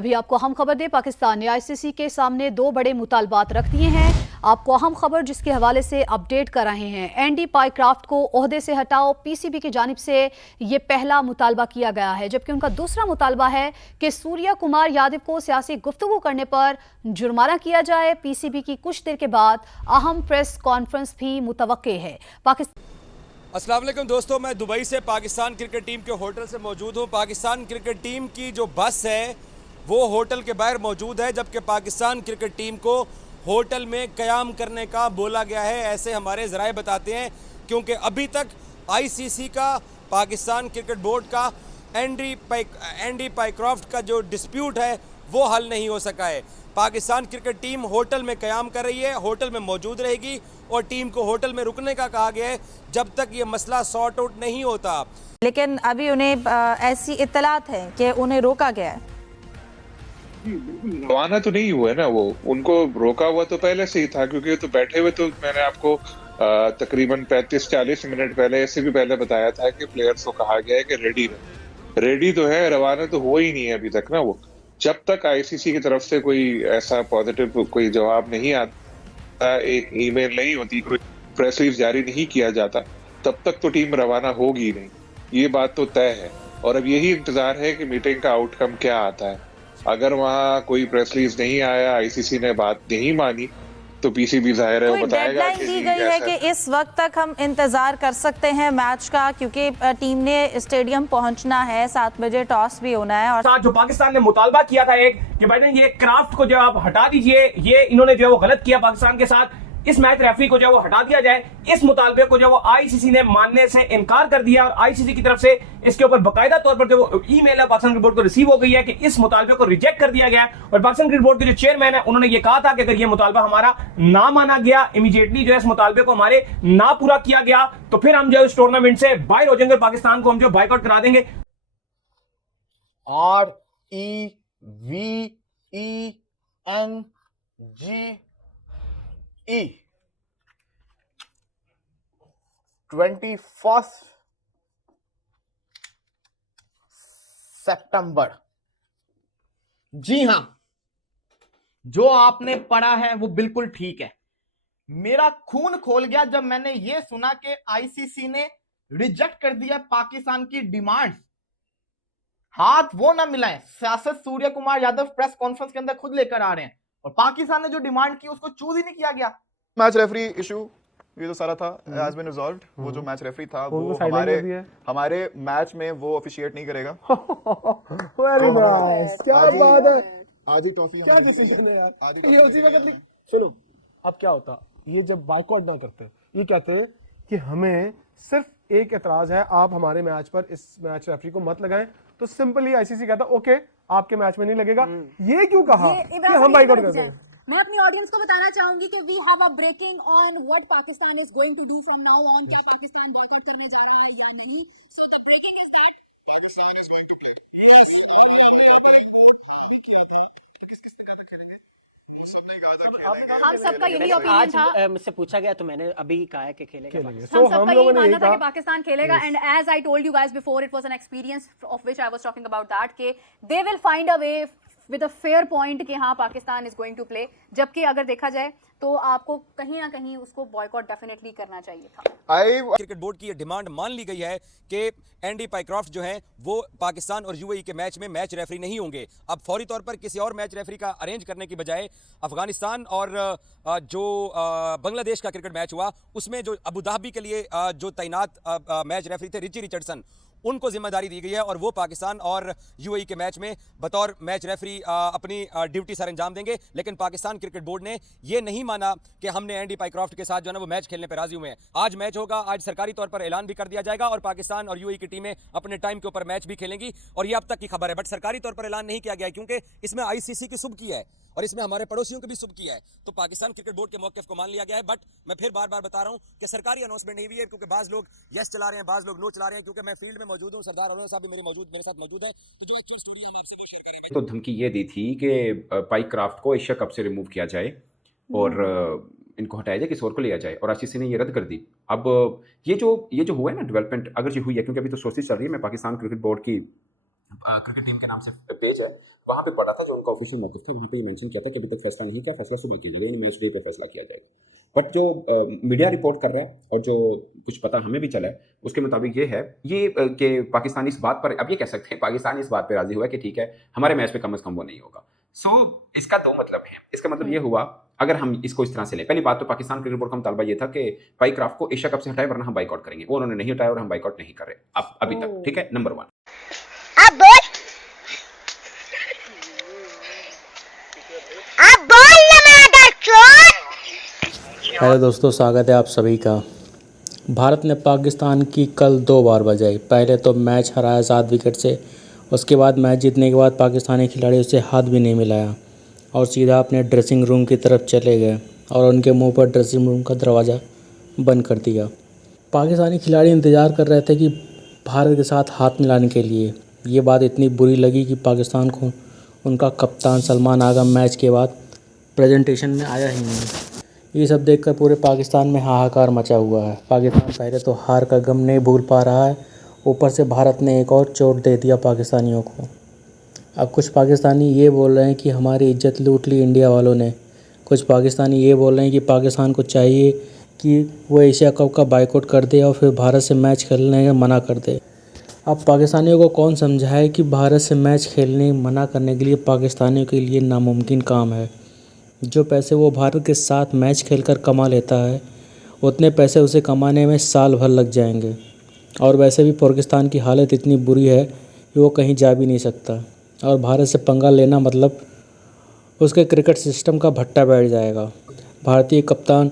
अभी आपको अहम खबर दे, पाकिस्तान ने आईसीसी के सामने दो बड़े मुतालबात रख दिए हैं। आपको अहम खबर जिसके हवाले से अपडेट कर रहे हैं। एंडी पाइक्राफ्ट को ओहदे से हटाओ, पीसीबी की जानिब से ये पहला मुतालबा किया गया है, जबकि उनका दूसरा मुतालबा है कि सूर्या कुमार यादव को सियासी गुफ्तगू करने पर जुर्माना किया जाए। पीसीबी की कुछ देर के बाद अहम प्रेस कॉन्फ्रेंस भी मुतवक्के है। अस्सलाम वालेकुम दोस्तों, मैं दुबई से पाकिस्तान क्रिकेट टीम के होटल से मौजूद हूँ। पाकिस्तान क्रिकेट टीम की जो बस है वो होटल के बाहर मौजूद है, जबकि पाकिस्तान क्रिकेट टीम को होटल में क़याम करने का बोला गया है, ऐसे हमारे ज़राए बताते हैं। क्योंकि अभी तक आईसीसी का, पाकिस्तान क्रिकेट बोर्ड का एंडी पाइक्राफ्ट का जो डिस्प्यूट है वो हल नहीं हो सका है। पाकिस्तान क्रिकेट टीम होटल में क़याम कर रही है, होटल में मौजूद रहेगी और टीम को होटल में रुकने का कहा गया है जब तक ये मसला सॉर्ट आउट नहीं होता। लेकिन अभी उन्हें ऐसी इत्तलात है कि उन्हें रोका गया है। रवाना तो नहीं हुआ है ना, वो उनको रोका हुआ तो पहले से ही था, क्योंकि तो बैठे हुए, तो मैंने आपको तकरीबन 35-40 मिनट पहले, इससे भी पहले बताया था कि प्लेयर्स को कहा गया है कि रेडी तो है, रवाना तो हुआ ही नहीं है अभी तक ना। वो जब तक आईसीसी की तरफ से कोई ऐसा पॉजिटिव कोई जवाब नहीं आता, एक ईमेल नहीं होती, कोई प्रेस रिलीज जारी नहीं किया जाता, तब तक तो टीम रवाना होगी नहीं, ये बात तो तय है। और अब यही इंतजार है कि मीटिंग का आउटकम क्या आता है। अगर वहाँ कोई प्रेस रिलीज नहीं आया, आईसीसी ने बात नहीं मानी, तो पीसीबी जाहिर है वो बताएगा डेडलाइन दी गई है कि इस वक्त तक हम इंतजार कर सकते हैं मैच का, क्योंकि टीम ने स्टेडियम पहुंचना है, 7 बजे टॉस भी होना है। और जो पाकिस्तान ने मुतालबा किया था एक कि भाई ये क्राफ्ट को जो आप हटा दीजिए, ये इन्होंने जो है वो गलत किया पाकिस्तान के साथ, इस मैच रेफरी को जो है वो हटा दिया जाए, इस मुतालबे को जो वो आईसीसी ने मानने से इनकार कर दिया। और आईसीसी की तरफ से इसके ऊपर बाकायदा तौर पर जो ईमेल है पाकिस्तान क्रिकेट बोर्ड को रिसीव हो गई है कि इस मुतालबे को रिजेक्ट कर दिया गया। और पाकिस्तान क्रिकेट बोर्ड के जो चेयरमैन है उन्होंने ये कहा था कि अगर ये मुतालबा हमारा ना माना गया, इमीडिएटली जो है इस मुतालबे को हमारे ना पूरा किया गया, तो फिर हम जो इस टूर्नामेंट से बाहर हो जाएंगे, पाकिस्तान को हम जो बाइकआउट करा देंगे। REVENGE 21 सितंबर। जी हां, जो आपने पढ़ा है वो बिल्कुल ठीक है। मेरा खून खोल गया जब मैंने ये सुना कि आईसीसी ने रिजेक्ट कर दिया पाकिस्तान की डिमांड्स। हाथ वो ना मिलाएं, सियासत सूर्य कुमार यादव प्रेस कॉन्फ्रेंस के अंदर खुद लेकर आ रहे हैं, और पाकिस्तान ने जो डिमांड की उसको चूज ही नहीं किया गया। मैच रेफरी इशू ये जो सारा था हैज बीन रिजॉल्व्ड। वो जो मैच रेफरी था वो हमारे मैच में वो ऑफिशिएट नहीं करेगा। वेरी नाइस, क्या बात है। आज ही ट्रॉफी क्या डिसीजन है यार, ये उसी वक्त चलो। अब क्या होता, ये जब बाइकआउट ना करते, ये कहते कि हमें सिर्फ एक एतराज है, आप हमारे मैच पर इस मैच रेफरी को मत लगाएं, तो सिंपली आईसीसी कहता ओके आपके मैच में नहीं लगेगा। ये क्यों कहा कि हम बाइकआउट करते हैं? मैं अपनी ऑडियंस को बताना चाहूंगी कि we have a breaking on what Pakistan is going to do from now on. क्या पाकिस्तान बॉयकॉट करने जा रहा है या नहीं? So the breaking is that Pakistan is going to play. Yes, और हमने यहां पर एक पोल भी किया था कि किस ने कहा था खेलेंगे, वो सबने कहा था खेलेंगे। हम सबका यही ओपिनियन था। आज मुझसे पूछा गया तो मैंने अभी कहा है कि खेलेगा। हम सबका यही मानना था कि पाकिस्तान खेलेगा। And as I told you guys before, it was an experience of which I was talking about that कि they will find a way with a fair point कि हाँ Pakistan is going to play. जबकि अगर देखा जाए तो आपको कहीं ना कहीं उसको बॉयकॉट डेफिनेटली करना चाहिए था। क्रिकेट बोर्ड की ये डिमांड मान ली गई है कि एंडी पाइक्राफ्ट जो हैं वो पाकिस्तान और यूएई के मैच में मैच रेफरी नहीं होंगे। अब फौरी तौर पर किसी और मैच रेफरी का अरेंज करने की बजाय अफगानिस्तान और जो बांग्लादेश का क्रिकेट मैच हुआ उसमें जो अबू धाबी के लिए जो तैनात मैच रेफरी थे रिची रिचर्डसन, उनको जिम्मेदारी दी गई है और वो पाकिस्तान और यूएई के मैच में बतौर मैच रेफरी अपनी ड्यूटी सर अंजाम देंगे। लेकिन पाकिस्तान क्रिकेट बोर्ड ने ये नहीं माना कि हमने एंडी पाइक्राफ्ट के साथ जो है ना वो मैच खेलने पर राजी हुए हैं। आज मैच होगा, आज सरकारी तौर पर ऐलान भी कर दिया जाएगा और पाकिस्तान और यूएई की टीमें अपने टाइम के ऊपर मैच भी खेलेंगी। और ये अब तक की खबर है, बट सरकारी तौर पर ऐलान नहीं किया गया क्योंकि इसमें आईसीसी की सुबह की है और इसमें हमारे पड़ोसियों की भी सुबह किया है। तो पाकिस्तान क्रिकेट बोर्ड के मौक़िफ़ को मान लिया गया है। बट मैं फिर बार बार बता रहा हूं कि सरकारी अनाउंसमेंट नहीं हुई है, क्योंकि बाज़ लोग यस चला रहे हैं, बाज़ लोग नो चला रहे हैं। क्योंकि मैं फील्ड में मौजूद हूं, सरदार अरोड़ा साहब भी मेरे साथ मौजूद है, तो जो एक्चुअल स्टोरी हम आपसे वो शेयर कर रहे हैं। तो धमकी ये दी थी कि पाइक्राफ्ट को एशिया कप से रिमूव किया जाए और इनको हटाया जाए, किसी और को लिया जाए, और आईसीसी ने ये रद्द कर दी। अब ये जो हुआ है ना डेवलपमेंट, अगर ये हुई है, क्योंकि अभी तो सोर्सेज चल रही है, मैं पाकिस्तान क्रिकेट बोर्ड की क्रिकेट टीम के नाम से पेज है, वहाँ पे पढ़ा था, जो उनका ऑफिशियल मौक़िफ़ था, वहाँ पे ये मेंशन किया था कि अभी तक फैसला नहीं किया, फैसला सुबह किया जाएगा, यानी मैच डे पे फैसला किया जाएगा। बट जो मीडिया रिपोर्ट कर रहा है और जो कुछ पता हमें भी चला है, उसके मुताबिक ये है कि पाकिस्तान इस बात पर, अब ये कह सकते हैं पाकिस्तान इस बात पे राज़ी हुआ है कि ठीक है, हमारे मैच में कम से कम वो नहीं होगा। सो इसका दो मतलब है। इसका मतलब ये हुआ, अगर हम इसको इस तरह से लें, पहली बात तो पाकिस्तान क्रिकेट बोर्ड का मुतालबा ये था कि पाइक क्राफ्ट को एशिया कप से हटाए, वरना हम बाइकआउट करेंगे। वो उन्होंने नहीं हटाया और हम बाइकआउट नहीं कर रहे अब अभी तक, ठीक है, नंबर 1। हेलो दोस्तों, स्वागत है आप सभी का। भारत ने पाकिस्तान की कल 2 बार बजाई। पहले तो मैच हराया 7 विकेट से, उसके बाद मैच जीतने के बाद पाकिस्तानी खिलाड़ी उससे हाथ भी नहीं मिलाया और सीधा अपने ड्रेसिंग रूम की तरफ चले गए और उनके मुंह पर ड्रेसिंग रूम का दरवाज़ा बंद कर दिया। पाकिस्तानी खिलाड़ी इंतज़ार कर रहे थे कि भारत के साथ हाथ मिलाने के लिए। ये बात इतनी बुरी लगी कि पाकिस्तान को उनका कप्तान सलमान आगा मैच के बाद प्रेजेंटेशन में आया ही नहीं। ये सब देखकर पूरे पाकिस्तान में हाहाकार मचा हुआ है। पाकिस्तान पहले तो हार का गम नहीं भूल पा रहा है, ऊपर से भारत ने एक और चोट दे दिया पाकिस्तानियों को। अब कुछ पाकिस्तानी ये बोल रहे हैं कि हमारी इज्जत लूट ली इंडिया वालों ने। कुछ पाकिस्तानी ये बोल रहे हैं कि पाकिस्तान को चाहिए कि वो एशिया कप का बाइकआउट कर दे और फिर भारत से मैच खेलने का मना कर दे। अब पाकिस्तानियों को कौन समझाए कि भारत से मैच खेलने मना करने के लिए पाकिस्तानियों के लिए नामुमकिन काम है। जो पैसे वो भारत के साथ मैच खेलकर कमा लेता है, उतने पैसे उसे कमाने में साल भर लग जाएंगे। और वैसे भी पाकिस्तान की हालत इतनी बुरी है कि वो कहीं जा भी नहीं सकता और भारत से पंगा लेना मतलब उसके क्रिकेट सिस्टम का भट्टा बैठ जाएगा। भारतीय कप्तान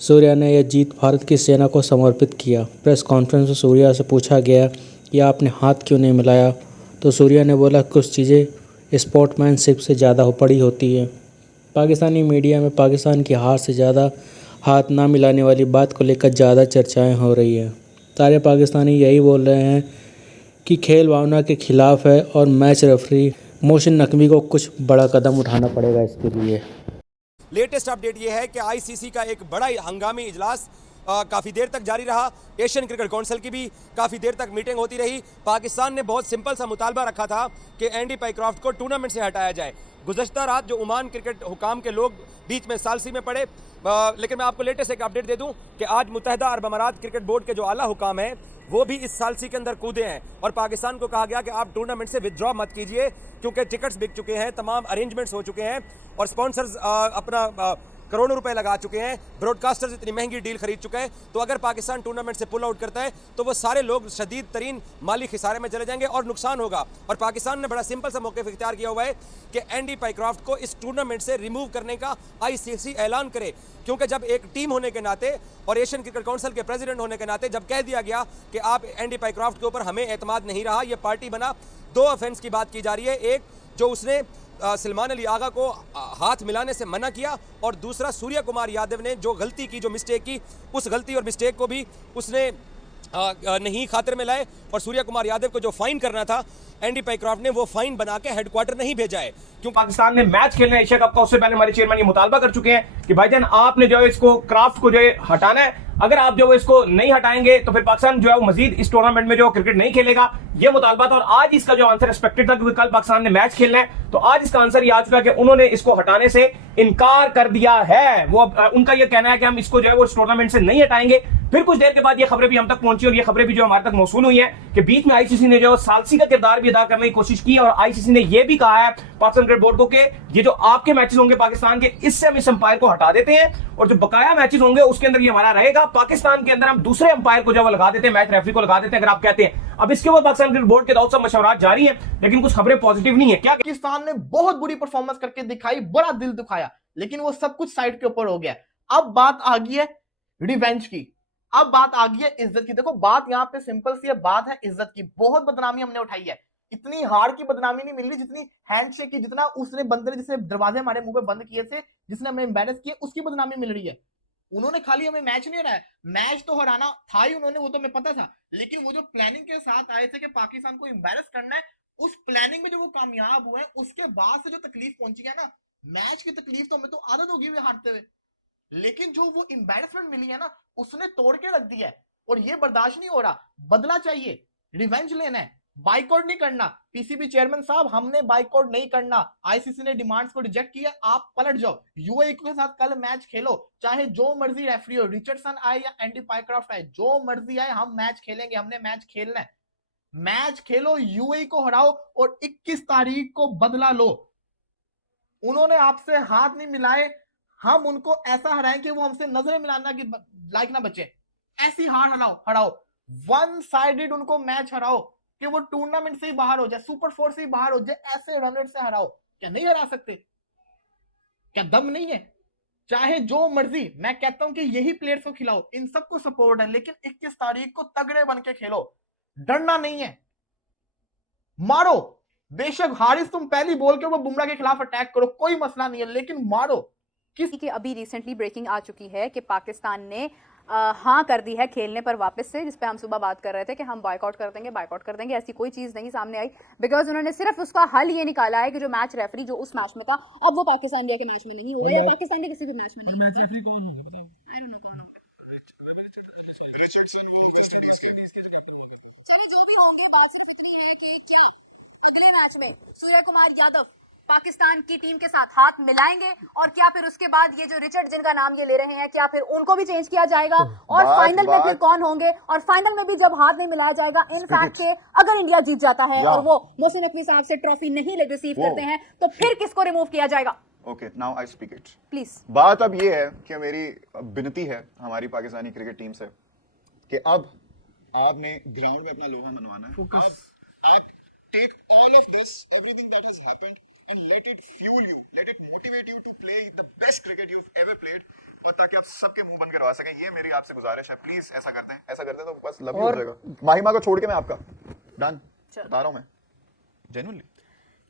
सूर्या ने यह जीत भारत की सेना को समर्पित किया। प्रेस कॉन्फ्रेंस में सूर्या से पूछा गया कि आपने हाथ क्यों नहीं मिलाया, तो सूर्या ने बोला कुछ चीज़ें स्पोर्ट्समैनशिप से ज़्यादा बड़ी होती है। पाकिस्तानी मीडिया में पाकिस्तान की हार से ज़्यादा हाथ ना मिलाने वाली बात को लेकर ज़्यादा चर्चाएं हो रही हैं। सारे पाकिस्तानी यही बोल रहे हैं कि खेल भावना के खिलाफ है और मैच रेफरी मोहसिन नकवी को कुछ बड़ा कदम उठाना पड़ेगा इसके लिए। लेटेस्ट अपडेट ये है कि आईसीसी का एक बड़ा हंगामी इजलास काफ़ी देर तक जारी रहा। एशियन क्रिकेट काउंसिल की भी काफ़ी देर तक मीटिंग होती रही। पाकिस्तान ने बहुत सिंपल सा मुतालबा रखा था कि एंडी पाइक्रॉफ्ट को टूर्नामेंट से हटाया जाए। गुज़श्ता रात जो ओमान क्रिकेट हुकाम के लोग बीच में सालसी में पड़े, लेकिन मैं आपको लेटेस्ट एक अपडेट दे दूं कि आज मुत्तहिदा अरब अमारात क्रिकेट बोर्ड के जो आला हुकाम हैं वो भी इस सालसी के अंदर कूदे हैं और पाकिस्तान को कहा गया कि आप टूर्नामेंट से विथड्रॉ मत कीजिए क्योंकि टिकट्स बिक चुके हैं, तमाम अरेंजमेंट्स हो चुके हैं और स्पॉन्सर्स अपना करोड़ों रुपए लगा चुके हैं, ब्रॉडकास्टर्स इतनी महंगी डील खरीद चुके हैं। तो अगर पाकिस्तान टूर्नामेंट से पुल आउट करता है तो वो सारे लोग शदीद तरीन माली खिसारे में चले जाएंगे और नुकसान होगा। और पाकिस्तान ने बड़ा सिंपल सा मौक़िफ़ इख्तियार किया हुआ है कि एंडी पाइक्रॉफ्ट को इस टूर्नामेंट से रिमूव करने का आईसीसी ऐलान करे, क्योंकि जब एक टीम होने के नाते और एशियन क्रिकेट काउंसिल के प्रेसिडेंट होने के नाते जब कह दिया गया कि आप एंडी पाइक्रॉफ्ट के ऊपर हमें एतमाद नहीं रहा, ये पार्टी बना। 2 ऑफेंस की बात की जा रही है, एक जो उसने सलमान अली आगा को हाथ मिलाने से मना किया और दूसरा सूर्या कुमार यादव ने जो गलती की, जो मिस्टेक की, उस गलती और मिस्टेक को भी उसने नहीं खातिर में लाए और सूर्या कुमार यादव को जो फाइन करना था एंडी पाइक्रॉफ्ट ने वो फाइन बना के हेडक्वार्टर नहीं भेजा है। क्योंकि पाकिस्तान ने मैच खेलना है एशिया कप का, उससे पहले हमारे चेयरमैन ये मुतालबा कर चुके हैं कि भाईजान आपने जो है इसको क्राफ्ट को जो है हटाना है। अगर आप जो है इसको नहीं हटाएंगे तो फिर पाकिस्तान जो है वो मजीद इस टूर्नामेंट में जो क्रिकेट नहीं खेलेगा, ये मुतालबा था। और आज इसका जो आंसर एक्सपेक्टेड था क्योंकि कल पाकिस्तान ने मैच खेलना है, तो आज इसका आंसर ये आ चुका है कि उन्होंने इसको हटाने से इनकार कर दिया है। वो उनका ये कहना है कि हम इसको जो है वो इस टूर्नामेंट से नहीं हटाएंगे। फिर कुछ देर के बाद ये खबरें भी हम तक पहुंची और ये खबरें भी जो हमारे तक मौसूल हुई हैं कि बीच में आईसीसी ने जो सालसी का किरदार भी अदा करने की कोशिश की और आईसीसी ने ये भी कहा है पाकिस्तान क्रिकेट बोर्ड को कि ये जो आपके मैचेस होंगे पाकिस्तान के, इससे हम इस अंपायर को हटा देते हैं और जो बकाया मैचेस होंगे उसके अंदर ये हमारा रहेगा। पाकिस्तान के अंदर हम दूसरे अंपायर को जो लगा देते हैं, मैच रेफरी को लगा देते हैं अगर आप कहते हैं। अब इसके बाद पाकिस्तान क्रिकेट बोर्ड के दौर से मशवरात जारी है, लेकिन कुछ खबरें पॉजिटिव नहीं है। क्या पाकिस्तान ने बहुत बुरी परफॉर्मेंस करके दिखाई, बड़ा दिल दुखाया, लेकिन वो सब कुछ साइड के ऊपर हो गया। अब बात आ गई है रिवेंज की, अब बात आ गई है इज्जत की। देखो बात यहाँ पे सिंपल सी है, बात है इज्जत की। बहुत बदनामी हमने उठाई है, इतनी हार की बदनामी नहीं मिल रही जितनी हैंडशेक की, जितना उसने बंदे ने जिसने दरवाजे हमारे मुंह पे बंद किए थे, जिसने हमें एम्बैरेस किए, उसकी बदनामी मिल रही है। उन्होंने खाली हमें मैच नहीं हराया, मैच तो हराना था ही उन्होंने, वो तो हमें पता था, लेकिन वो जो प्लानिंग के साथ आए थे कि पाकिस्तान को एम्बैरेस करना है, उस प्लानिंग में जो वो कामयाब हुए, उसके बाद से जो तकलीफ पहुंची है ना, मैच की तकलीफ तो हमें तो आदत होगी हुई हारते हुए, लेकिन जो वो एम्बैरेसमेंट मिली है ना, उसने तोड़ के रख दिया है और ये बर्दाश्त नहीं हो रहा। बदला चाहिए, रिवेंज लेना है, बाइकआउट नहीं करना। पीसीबी चेयरमैन साहब, हमने बाइकआउट नहीं करना। आईसीसी ने डिमांड्स को रिजेक्ट किया, आप पलट जाओ, यूएई के साथ कल मैच खेलो, चाहे जो मर्जी रेफरी हो, रिचर्डसन आए या एंडी पाइक्रॉफ्ट आए, जो मर्जी आए, हम मैच खेलेंगे, हमने मैच खेलना है। मैच खेलो, यूएई को हराओ और 21 तारीख को बदला लो। उन्होंने आपसे हाथ नहीं मिलाए, हम उनको ऐसा हराएं कि वो हमसे नजरें मिलाना की लायक ना बचे। ऐसी हार हराओ, वन साइडेड उनको मैच हराओ कि वो टूर्नामेंट से ही बाहर हो जाए, सुपर 4 से ही बाहर हो जाए, ऐसे रनर से हराओ। क्या नहीं हरा सकते? क्या दम नहीं है? चाहे जो मर्जी, मैं कहता हूं कि यही प्लेयर्स को खिलाओ, इन सबको सपोर्ट है, लेकिन 21 तारीख को तगड़े बन के खेलो, डरना नहीं है, मारो। बेशक हारिस तुम पहली बॉल के वो बुमराह के खिलाफ अटैक करो, कोई मसला नहीं है, लेकिन मारो। कि अभी रिसेंटली ब्रेकिंग आ चुकी है कि पाकिस्तान ने हाँ कर दी है खेलने पर वापस से, जिस पे हम सुबह बात कर रहे थे कि हम बायकॉट कर देंगे। ऐसी कोई चीज नहीं सामने आई, बिकॉज उन्होंने सिर्फ उसका हल ये निकाला है कि जो मैच रेफरी जो उस मैच में था, अब वो पाकिस्तान इंडिया के मैच में नहीं हुआ, पाकिस्तान के किसी भी मैच में नहीं। चलो जो भी होंगे, बात सिर्फ इतनी है कि क्या अगले मैच में सूर्य कुमार यादव पाकिस्तान की टीम के साथ हाथ मिलाएंगे, और क्या फिर उसके बाद ये जो रिचर्ड जिनका नाम ये ले रहे हैं, क्या फिर उनको भी चेंज किया जाएगा, और फाइनल में फिर कौन होंगे, और फाइनल में भी जब हाथ नहीं मिलाया जाएगा, इनफैक्ट के अगर इंडिया जीत जाता है और वो मोहसिन नकवी साहब से ट्रॉफी नहीं रिसीव करते हैं, तो फिर किसको रिमूव किया जाएगा? Okay, now I speak it please. बात अब ये है कि मेरी विनती है हमारी पाकिस्तानी क्रिकेट टीम से कि अब आपने ग्राउंड में अपना लोहा मनवाना है। आप take all of this, everything that has happened, and let it fuel you, let it motivate you to play the best cricket you've ever played, और ताकि आप सबके मुंह बंद करवा सकें। ये मेरी आपसे गुजारिश है, प्लीज ऐसा करते हैं तो बस लव यू हो जाएगा। माहिमा को छोड़ के मैं आपका डन बता रहा हूं, मैं जेन्युइनली।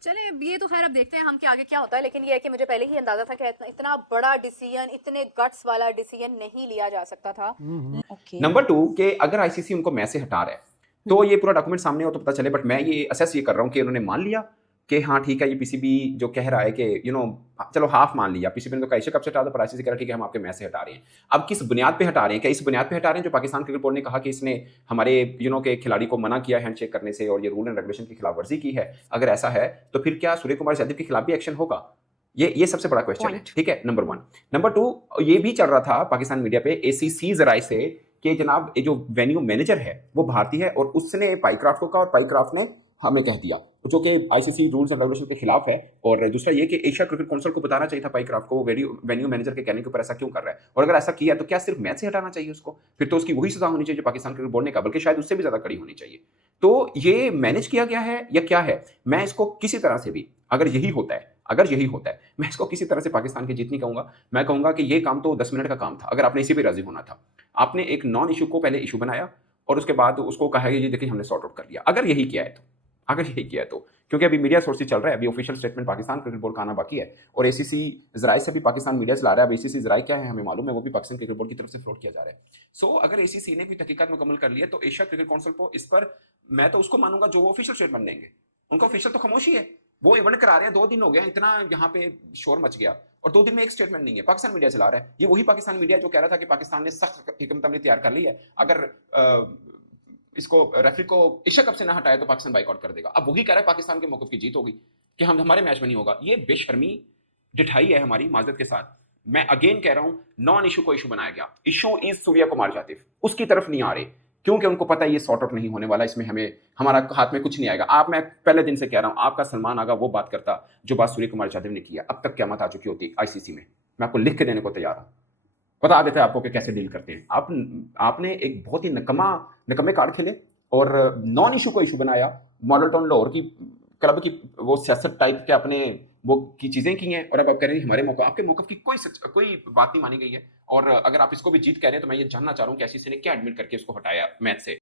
चले, ये तो खैर अब देखते हैं हम कि आगे क्या होता है, लेकिन ये है कि मुझे पहले ही अंदाजा था कि इतना बड़ा डिसीजन, इतने गट्स वाला डिसीजन नहीं लिया जा सकता था। नंबर 2 कि अगर आईसीसी उनको मैच से हटा रहा है तो ये पूरा डॉक्यूमेंट सामने हो तो पता चले, बट मैं ये असेस ये कर रहा हूँ कि उन्होंने मान लिया कि हाँ ठीक है, ये पीसीबी जो कह रहा है कि चलो हाफ मान लिया, पीसीबी ने तो कैसे कब से हटा दो, पर आईसीसी कह रहा है ठीक है हम आपके मैच से हटा रहे हैं। अब किस बुनियाद पे हटा रहे हैं? क्या इस बुनियाद पे हटा रहे हैं जो पाकिस्तान क्रिकेट बोर्ड ने कहा कि इसने हमारे के खिलाड़ी को मना किया हैंडशेक करने से और ये रूल एंड रेगुलेशन की खिलाफ वर्जी की है? अगर ऐसा है तो फिर क्या सूर्य कुमार यादव के खिलाफ भी एक्शन होगा? ये सबसे बड़ा क्वेश्चन है, ठीक है, नंबर 1। नंबर 2, ये भी चल रहा था पाकिस्तान मीडिया पे एसीसी जराए से कि जनाब ये जो वेन्यू मैनेजर है वो भारतीय है, और उसने पाइक्राफ्ट को कहा और पाइक्राफ्ट ने हमें कह दिया, जो कि आईसीसी रूल्स एंड रेगुलेशन के खिलाफ है। और दूसरा ये कि एशिया क्रिकेट काउंसिल को बताना चाहिए था पाइक्राफ्ट को वो वेन्यू मैनेजर के कहने के ऊपर ऐसा क्यों कर रहा है, और अगर ऐसा किया तो क्या सिर्फ मैच से हटाना चाहिए उसको? फिर तो उसकी वही सजा होनी चाहिए जो पाकिस्तान क्रिकेट बोर्ड ने कहा, बल्कि शायद उससे भी ज्यादा कड़ी होनी चाहिए। तो ये मैनेज किया गया है या क्या है? मैं इसको किसी तरह से भी, अगर यही होता है मैं इसको किसी तरह से पाकिस्तान की जीत नहीं कहूंगा। मैं कहूंगा कि ये काम तो 10 मिनट का काम था, अगर आपने इसी पे राजी होना था। आपने एक नॉन इशू को पहले इशू बनाया और उसके बाद उसको कहा ये देखिए हमने सॉर्ट आउट कर लिया। अगर यही किया है तो क्योंकि अभी मीडिया सोर्सेज चल रहा है, अभी official statement Pakistan cricket board का आना बाकी है, और एसीसी जराए से भी पाकिस्तान मीडिया चला रहा है। अब एसीसी जराए क्या है हमें मालूम है, वो भी पाकिस्तान क्रिकेट बोर्ड की तरफ से फ्लोट किया जा रहा है। सो अगर एसीसी ने भी तहकीकात मुकम्मल कर लिया तो एशिया क्रिकेट काउंसिल को इस पर मैं तो उसको मानूंगा जो वो ऑफिशियल स्टेटमेंट देंगे। उनका ऑफिशियल तो खामोशी है, वो इवेंट करा रहे हैं, 2 दिन हो गए इतना यहाँ पे शोर मच गया, और 2 दिन में एक स्टेटमेंट नहीं है। पाकिस्तान मीडिया चला रहा है, ये वही पाकिस्तान मीडिया जो कह रहा था कि पाकिस्तान ने सख्त हिकमत अमली तैयार कर ली है, अगर इसको रेफरी को एशिया कप से ना हटाया तो पाकिस्तान बाइकआउट कर देगा। अब वही कह रहा है पाकिस्तान के मौक़िफ़ की जीत होगी कि हमारे मैच में नहीं होगा। ये बेशर्मी डिठाई है हमारी, माजरत के साथ। मैं अगेन कह रहा हूं, नॉन इशू को इशू बनाया गया। इशू इज सूर्य कुमार यादव, उसकी तरफ नहीं आ रहे क्योंकि उनको पता है ये सॉर्ट आउट नहीं होने वाला, इसमें हमारा हाथ में कुछ नहीं आएगा। मैं पहले दिन से कह रहा हूं, आपका सलमान आगा वो बात करता जो बात सूर्य कुमार यादव ने किया, अब तक क़यामत आ चुकी होती आईसीसी में। मैं आपको लिख के देने को तैयार हूं, बता देते हैं आपको कि कैसे डील करते हैं। आपने एक बहुत ही नकम्मे कार्ड खेले और नॉन इशू को इशू बनाया। मॉडल टाउन लाहौर की क्लब की वो सियासत टाइप के अपने वो की चीजें की हैं, और अब आप कह रहे हैं हमारे मौका, आपके मौक़िफ़ की कोई बात नहीं मानी गई है। और अगर आप इसको भी जीत कह रहे हैं तो मैं ये जानना चाह रहा हूँ कि आईसीसी ने क्या एडमिट करके इसको हटाया मैच से।